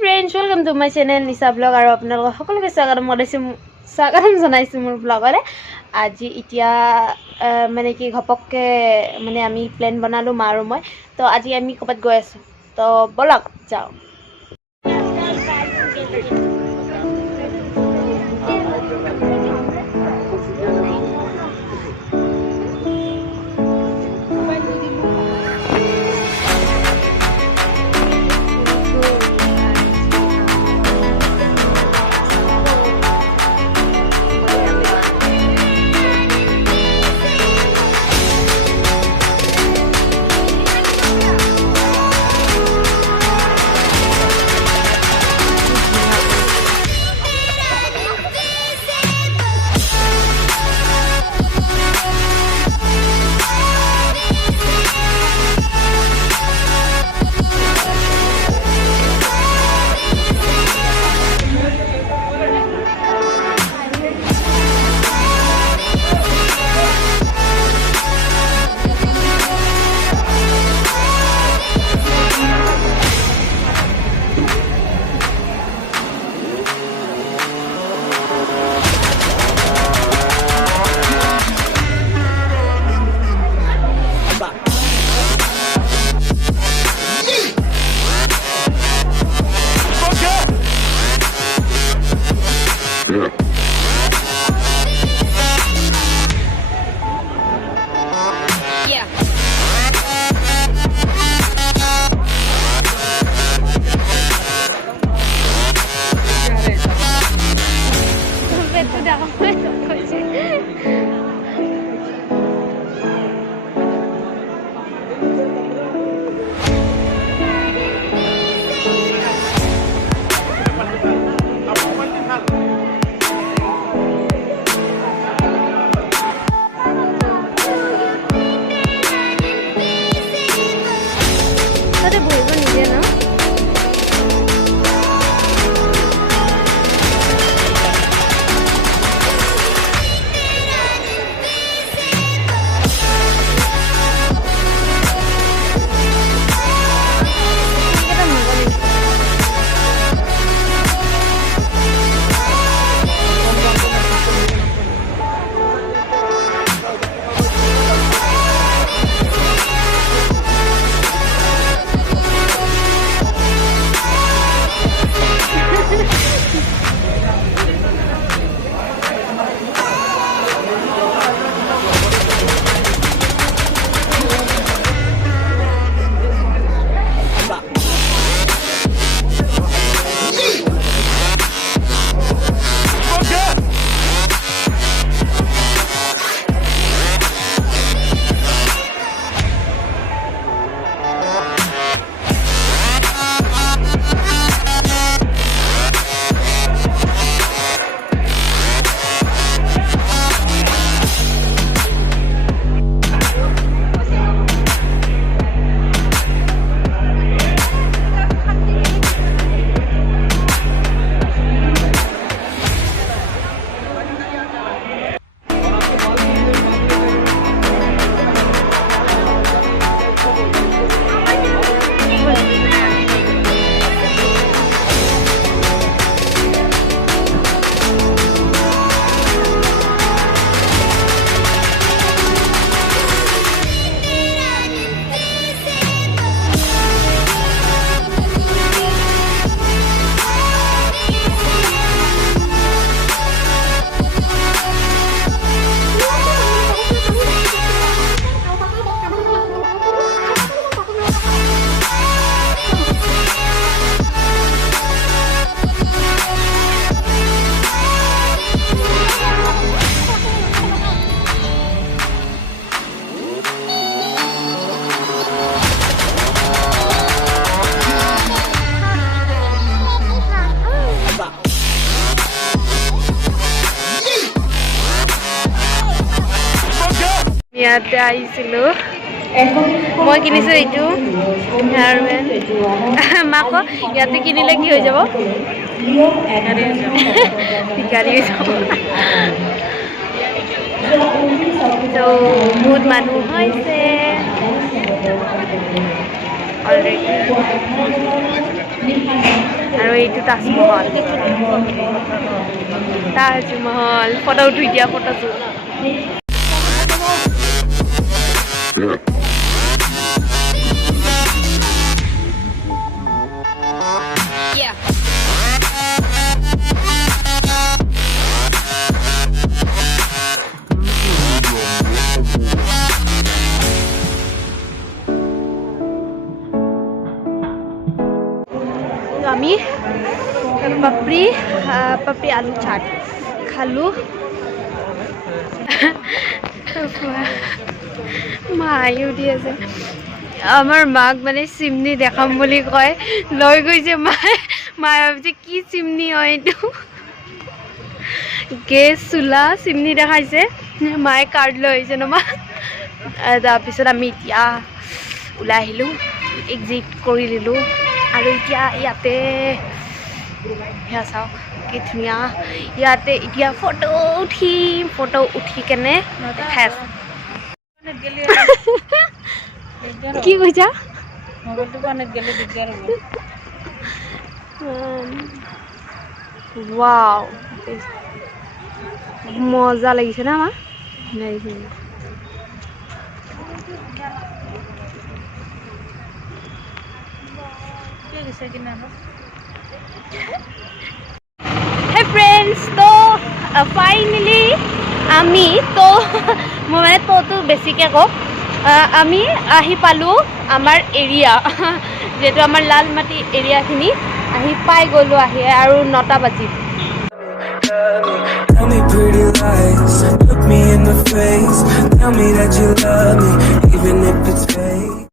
friends, welcome to my channel Nisa Vlog আৰু আপোনালোক সকলোকে স্বাগতম জনাইছো মোৰ ব্লগৰে। আজি এতিয়া মানে কি ঘপককে মানে আমি প্ল্যান বনালো মা আৰু মই, তো আজি আমি ক'বাত গৈ আছো, তো বলক যাও। ইয়াতে আহিছিলো, মই কিনিছো এইটো হেয়াৰ বেণ্ড। মাক ইয়াতে কিনিলে কি হৈ যাব? ভিকাৰী হৈ যাব। তো বহুত মানুহ হৈছে অলৰেডি, আৰু এইটো তাজমহল তাজমহল ফটো উঠো এতিয়া ফটো আমি পাপড়ি আলু চাট খালো মায়ো দি আছে আমাৰ মাক মানে চিমনি দেখাম বুলি কয় লৈ গৈছে মায়ে ভাবিছে কি চিমনি হয় এইটো গেছ চোলা চিমনি দেখাইছে মায়ে কাৰ্ড লৈ আহিছে ন মা তাৰপিছত আমি এতিয়া ওলাই আহিলোঁ এক্সিট কৰি দিলোঁ আৰু এতিয়া ইয়াতে সেয়া চাওক কি ধুনীয়া ইয়াতে এতিয়া ফটো উঠিম ফটো উঠি কেনে দেখাই আছোঁ কি কৈছা ৱাও মজা লাগিছে না মা Hey friends, तो फाइनली आमी तो मैं तो बेसिके को आमी आही पालू आमार एरिया जेतु आमार लालमाटी एरिया खिनि आही पाई गलो आही आरु 9टा बाजी Tell me pretty lies, look me in the face, tell me that you love me even if it's fake